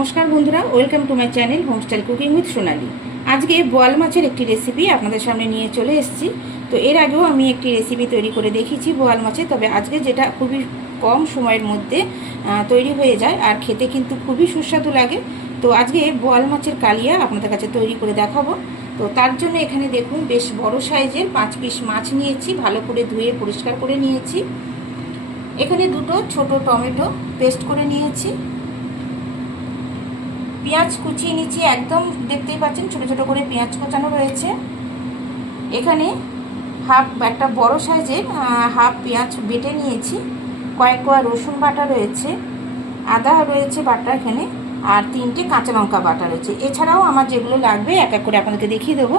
নমস্কার বন্ধুরা welcome to my channel homestyle cooking with Sonali. আজকে বোয়াল মাছের একটি রেসিপি আপনাদের সামনে নিয়ে চলে এসেছি। তো এর আগেও আমি একটি রেসিপি তৈরি করে দেখিয়েছি বোয়াল মাছের তবে আজকে যেটা খুবই কম সময়ের মধ্যে তৈরি হয়ে যায় আর খেতে কিন্তু খুবই সুস্বাদু লাগে। তো আজকে বোয়াল মাছের কালিয়া আপনাদের কাছে তৈরি করে দেখাবো। তো তার জন্য এখানে দেখুন, বেশ বড় সাইজের পাঁচ পিস মাছ নিয়েছি, ভালো করে ধুয়ে পরিষ্কার করে নিয়েছি। এখানে দুটো ছোট টমেটো পেস্ট করে নিয়েছি। পেঁয়াজ কুচিয়ে নিচ্ছি একদম দেখতেই পাচ্ছেন, ছোট ছোট করে পেঁয়াজ কোচানো রয়েছে। এখানে হাফ, একটা বড় সাইজের হাফ পেঁয়াজ বেটে নিয়েছি। কয়েক কোয়া রসুন বাটা রয়েছে, আদা রয়েছে বাটা এখানে, আর তিনটে কাঁচা লঙ্কা বাটা রয়েছে। এছাড়াও আমার যেগুলো লাগবে, এক এক করে আপনাদেরকে দেখিয়ে দেবো।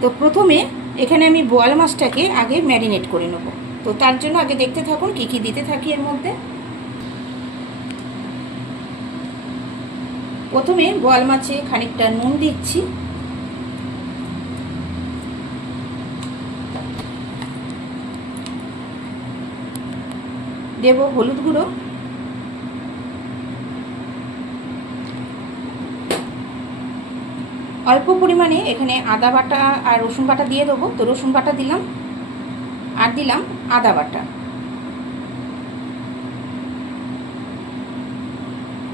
তো প্রথমে এখানে আমি বোয়াল মাছটাকে আগে ম্যারিনেট করে নেব। তো তার জন্য আগে দেখতে থাকুন, কী কী দিতে থাকি এর মধ্যে। প্রথমে বোয়াল মাছে খানিকটা নুন দিচ্ছি। দেব হলুদ গুঁড়ো। অল্প পরিমাণে এখানে আদা বাটা আর রসুন বাটা দিয়ে দেবো। তো রসুন বাটা দিলাম। আর দিলাম আদা বাটা।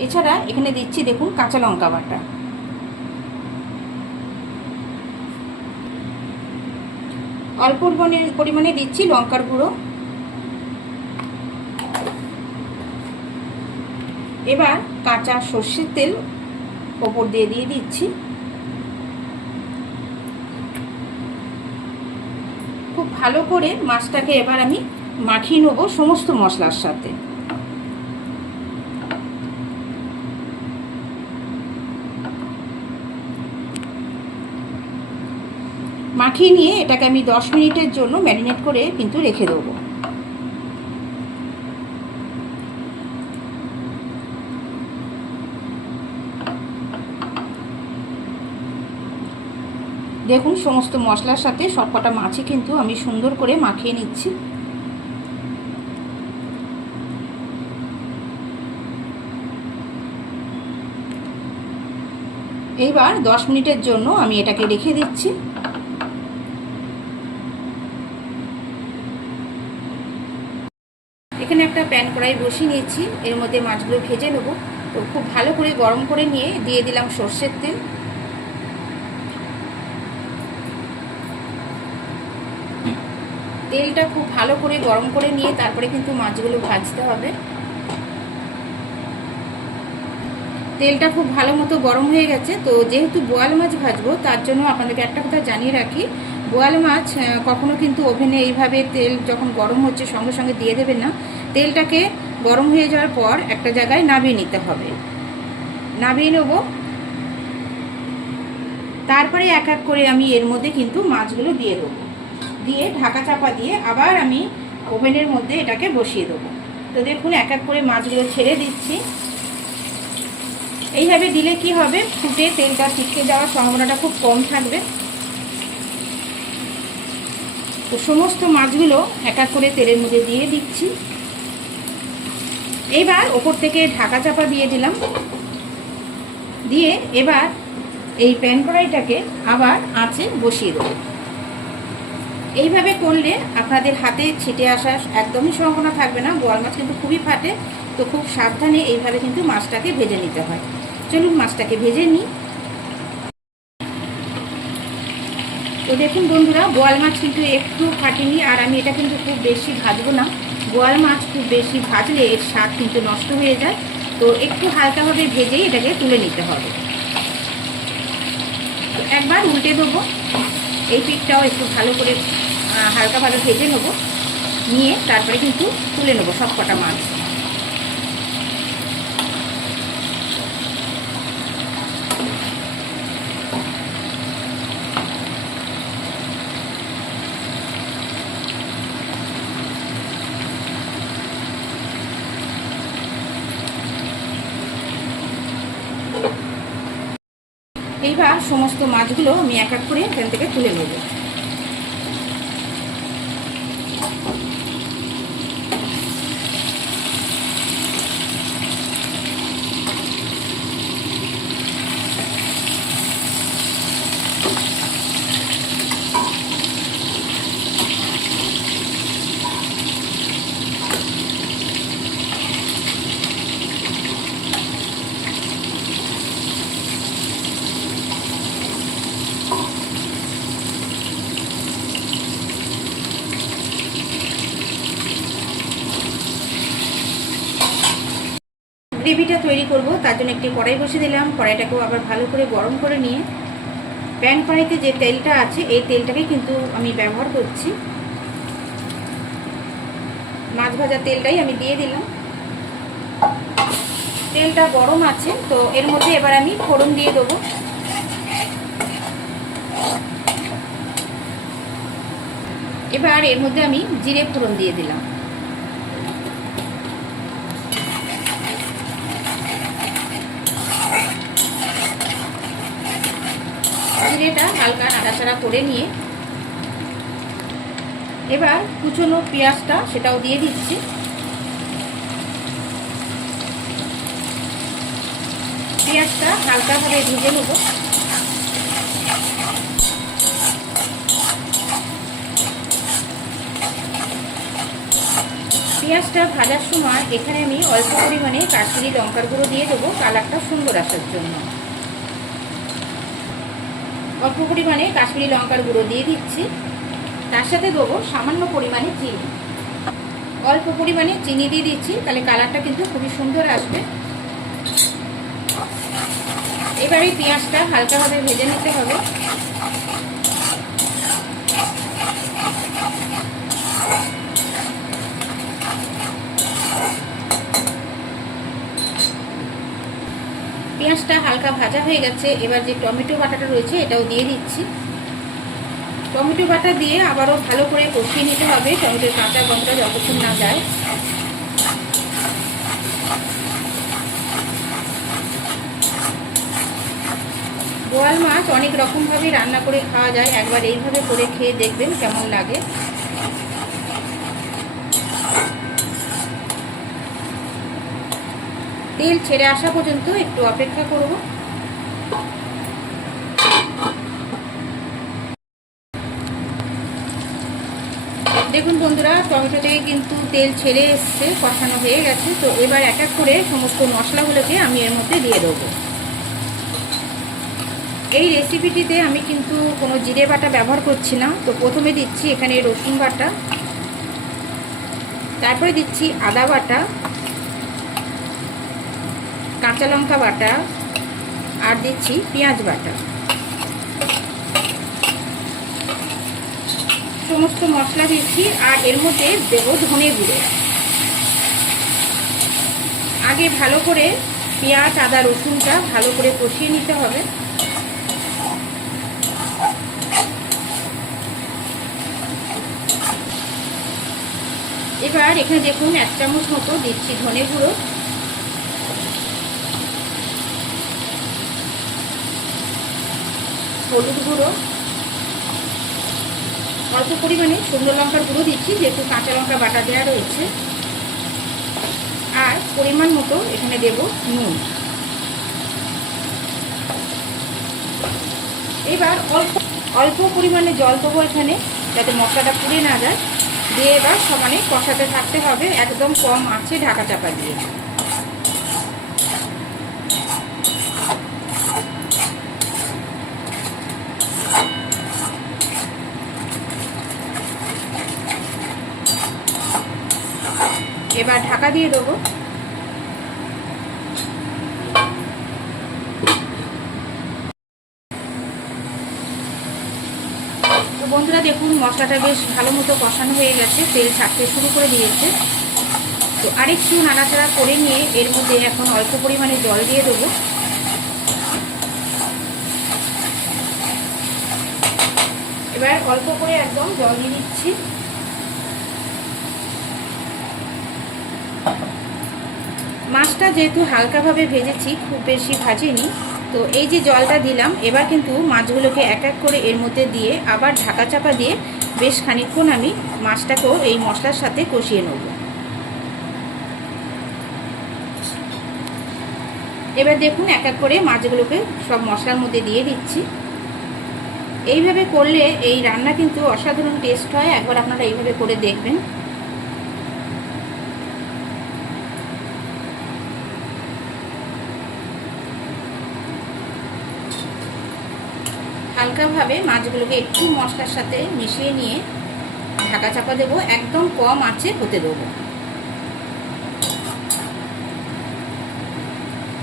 এছাড়া এখানে দিচ্ছি দেখুন কাঁচা লঙ্কা বাটা। অল্প পরিমাণে- দিচ্ছি লঙ্কার গুঁড়ো। এবার কাঁচা সর্ষের তেল ওপর দিয়ে দিয়ে দিচ্ছি। খুব ভালো করে মাছটাকে এবার আমি মাখিয়ে নেব সমস্ত মশলার সাথে। মাখিয়ে নিয়ে এটাকে আমি দশ মিনিটের জন্য ম্যারিনেট করে কিন্তু রেখে দেবো। দেখুন, সমস্ত মশলার সাথে সবকটা মাছই কিন্তু আমি সুন্দর করে মাখিয়ে নিচ্ছি। এইবার দশ মিনিটের জন্য আমি এটাকে রেখে দিচ্ছি। এখানে একটা প্যান কড়াই বসিয়ে নিয়েছি। এর মধ্যে মাছগুলো ভেজে নেব। তো খুব ভালো করে গরম করে নিয়ে দিয়ে দিলাম সর্ষের তেল। তেলটা খুব ভালো করে গরম করে নিয়ে তারপরে কিন্তু মাছগুলো ভাজতে হবে। তেলটা খুব ভালো মতো গরম হয়ে গেছে। তো যেহেতু বোয়াল মাছ ভাজবো, তার জন্য আপনাদেরকে একটা কথা জানিয়ে রাখি। বোয়াল মাছ কখনো কিন্তু ওভেনে এইভাবে তেল যখন গরম হচ্ছে সঙ্গে সঙ্গে দিয়ে দেবেন না। তেলটাকে গরম হয়ে যাওয়ার পর একটা জায়গায় নামিয়ে নিতে হবে। নামিয়ে নেব। তারপরে এক এক করে আমি এর মধ্যে কিন্তু মাছগুলো দিয়ে দেবো। দিয়ে ঢাকা চাপা দিয়ে আবার আমি ওভেনের মধ্যে এটাকে বসিয়ে দেবো। তো দেখুন এক এক করে মাছগুলো ছেড়ে দিচ্ছি। এইভাবে দিলে কি হবে? ফুটে তেলটা ছিটকে যাওয়ার সম্ভাবনাটা খুব কম থাকবে। তো সমস্ত মাছগুলো এক এক করে তেলের মধ্যে দিয়ে দিচ্ছি। এবার ওপর থেকে ঢাকা চাপা দিয়ে দিলাম। দিয়ে এবার এই প্যান কড়াইটাকে আবার আঁচে বসিয়ে দেবো। এইভাবে করলে আপনাদের হাতে ছিটে আসার একদমই সম্ভাবনা থাকবে না। গোয়াল মাছ কিন্তু খুবই ফাটে। তো খুব সাবধানে এইভাবে কিন্তু মাছটাকে ভেজে নিতে হয়। চলুন মাছটাকে ভেজে নিই। তো দেখুন বন্ধুরা, বোয়াল মাছ কিন্তু একটু ফাটেনি, আর আমি এটা কিন্তু খুব বেশি ভাজবো না। বোয়াল মাছ খুব বেশি ভাজলে এর স্বাদ কিন্তু নষ্ট হয়ে যায়। তো একটু হালকাভাবে ভেজেই এটাকে তুলে নিতে হবে। একবার উল্টে দেবো। এই পিঠটাও একটু ভালো করে হালকাভাবে ভেজে নেব। নিয়ে তারপরে কিন্তু তুলে নেব সব কটা মাছ। এইবার সমস্ত মাছগুলো আমি এক এক করে এখান থেকে তুলে নেব। গ্রেভিটা তৈরি করব, তার জন্য একটি কড়াই বসে দিলাম। কড়াইটাকেও আবার ভালো করে গরম করে নিয়ে প্যান কড়াইতে যে তেলটা আছে, এই তেলটাকে কিন্তু আমি ব্যবহার করছি। মাছ ভাজা তেলটাই আমি দিয়ে দিলাম। তেলটা গরম আছে, তো এর মধ্যে এবার আমি ফোড়ন দিয়ে দেবো। এবার এর মধ্যে আমি জিরে ফোড়ন দিয়ে দিলাম। জিরেটা হালকা নাড়াচাড়া করে নিয়ে এবার কুচনো পেঁয়াজটা সেটাও দিয়ে দিচ্ছি। পেঁয়াজটা হালকাভাবে ভেজে নেব। পেঁয়াজটা ভাজার সময় এখানে আমি অল্প পরিমাণে কাশ্মীরি লঙ্কার গুঁড়ো দিয়ে দেবো কালারটা সুন্দর আসার জন্য। অল্প পরিমাণে কাশ্মীরি লঙ্কার গুঁড়ো দিয়ে দিচ্ছি। তার সাথে দেবো সামান্য পরিমাণে চিনি। অল্প পরিমাণে চিনি দিয়ে দিচ্ছি, তাহলে কালারটা কিন্তু খুবই সুন্দর আসবে। এবারে পেঁয়াজটা হালকাভাবে ভেজে নিতে হবে। পেঁয়াজটা হালকা ভাজা হয়ে গেছে, এবার যে টমেটো বাটাটা রয়েছে এটাও দিয়ে দিচ্ছি। টমেটো বাটা দিয়ে আবারও ভালো করে কষিয়ে নিতে হবে টমেটোর কাঁচা গন্ধটা যতক্ষণ না যায়। বোয়াল মাছ অনেক রকমভাবে রান্না করে খাওয়া যায়, একবার এইভাবে করে খেয়ে দেখবেন কেমন লাগে। তেল ছেড়ে আসা পর্যন্ত একটু অপেক্ষা করব। দেখুন বন্ধুরা, টমেটো থেকে কিন্তু তেল ছেড়ে এসছে, কষানো হয়ে গেছে। তো এবার এক এক করে সমস্ত মশলাগুলোকে আমি এর মধ্যে দিয়ে দেবো। এই রেসিপিটিতে আমি কিন্তু কোনো জিরে বাটা ব্যবহার করছি না। তো প্রথমে দিচ্ছি এখানে রসুন বাটা, তারপরে দিচ্ছি আদা বাটা কাঁচা লঙ্কা বাটা আর দিচ্ছি পেঁয়াজ বাটা। সমস্ত মশলা দিচ্ছি আর এর মধ্যে দেব ধনে গুঁড়ো। আগে ভালো করে পেঁয়াজ, আদা, রসুনটা ভালো করে কষিয়ে নিতে হবে। এবার এখানে দেখুন এক চামচ মতো দিচ্ছি ধনে গুঁড়ো। হলুদ গুঁড়ো। অল্প পরিমাণে শুকনো লঙ্কার গুঁড়ো দিচ্ছি, যেহেতু কাঁচা লঙ্কা বাটা দেওয়া রয়েছে। আর পরিমাণ মতো এখানে দেব নুন। এবার অল্প অল্প পরিমাণে জল দেবো এখানে, যাতে মশলাটা পুড়ে না যায়। দিয়ে এবার সমানে কষাতে থাকতে হবে, একদম কম আছে ঢাকা চাপা দিয়ে। এবার ঢাকা দিয়ে দেবো। বন্ধুরা দেখুন, মশলাটা বেশ ভালো মতো কষানো হয়ে গেছে, তেল ছাড়তে শুরু করে দিয়েছে। তো আরেকটু নাড়াচাড়া করে নিয়ে এর মধ্যে এখন অল্প পরিমাণে জল দিয়ে দেবো। এবার অল্প করে একদম জল দিয়ে দিচ্ছি। মাছটা যেহেতু হালকাভাবে ভেজেছি, খুব বেশি ভাজিনি, তো এই যে জলটা দিলাম, এবার কিন্তু মাছগুলোকে এক এক করে এর মধ্যে দিয়ে আবার ঢাকা চাপা দিয়ে বেশ খানিক্ষণ আমি মাছটাকেও এই মশলার সাথে কষিয়ে নেব। এবার দেখুন এক এক করে মাছগুলোকে সব মশলার মধ্যে দিয়ে দিচ্ছি। এইভাবে করলে এই রান্না কিন্তু অসাধারণ টেস্ট হয়, একবার আপনারা এইভাবে করে দেখবেন। হালকাভাবে মাছগুলোকে একটু মশলার সাথে মিশিয়ে নিয়ে ঢাকা চাপা দেবো। একদম কম আঁচে হতে দেবো।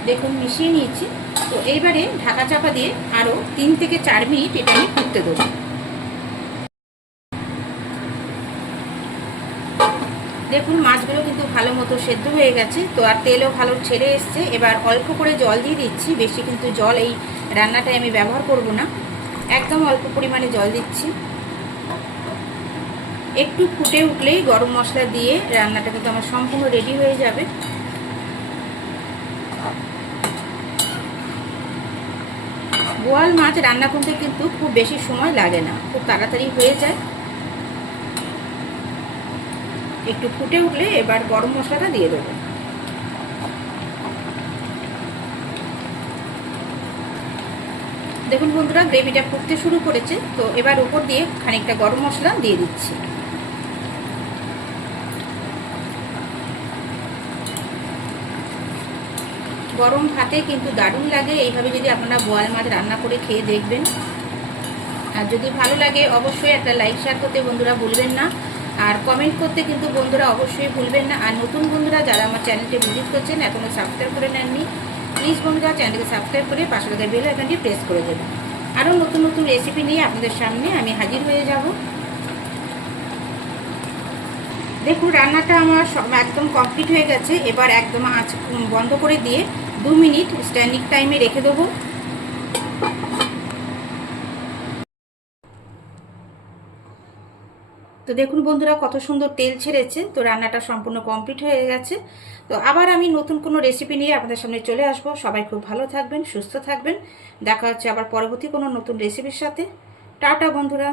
দেখুন, মিশিয়ে নিয়েছি। তো এইবারে ঢাকা চাপা দিয়ে আরও তিন থেকে চার মিনিট এটা আমি ফুটতে দেবো। দেখুন, মাছগুলো কিন্তু ভালো মতো সেদ্ধ হয়ে গেছে। তো আর তেলও ভালো ছেড়ে এসছে। এবার অল্প করে জল দিয়ে দিচ্ছি। বেশি কিন্তু জল এই রান্নাটায় আমি ব্যবহার করব না। একদম অল্প পরিমাণে জল দিচ্ছি। একটু ফুটে উঠলেই গরম মশলা দিয়ে রান্নাটা কিন্তু আমার সম্পূর্ণ রেডি হয়ে যাবে। বোয়াল মাছ রান্না করতে কিন্তু খুব বেশি সময় লাগে না, খুব তাড়াতাড়ি হয়ে যায়। একটু ফুটে উঠলে এবার গরম মশলাটা দিয়ে দেবো। দেখুন বন্ধুরা গ্রেভিটা ফুটতে শুরু করেছে, তো এবার উপর দিয়ে খানিকটা গরম মশলা দিয়ে দিচ্ছি। গরম ভাতে কিন্তু দারুণ লাগে, এইভাবে যদি আপনারা বোয়াল মাছ রান্না করে খেয়ে দেখবেন। আর যদি ভালো লাগে, অবশ্যই একটা লাইক শেয়ার করতে বন্ধুরা ভুলবেন না। আর কমেন্ট করতে কিন্তু বন্ধুরা অবশ্যই ভুলবেন না। আর নতুন বন্ধুরা যারা আমার চ্যানেলটি ভিজিট করছেন এখনও সাবস্ক্রাইব করে নেননি প্লিজ বন্ধুরা চ্যানেলকে সাবস্ক্রাইব করে পাশে থাকা বেল আইকনটি প্রেস করে দেবেন। আরও নতুন নতুন রেসিপি নিয়ে আপনাদের সামনে আমি হাজির হয়ে যাব। দেখুন, রান্নাটা আমার একদম কমপ্লিট হয়ে গেছে। এবার একদম আঁচ বন্ধ করে দিয়ে দু মিনিট স্ট্যান্ডিং টাইমে রেখে দেবো। তো দেখুন বন্ধুরা, কত সুন্দর তেল ছেড়েছে। তো রান্নাটা সম্পূর্ণ কমপ্লিট হয়ে গেছে। তো আবার আমি নতুন কোনো রেসিপি নিয়ে আপনাদের সামনে চলে আসব। সবাই খুব ভালো থাকবেন, সুস্থ থাকবেন। দেখা হচ্ছে আবার পরবর্তী কোনো নতুন রেসিপির সাথে। টাটা বন্ধুরা।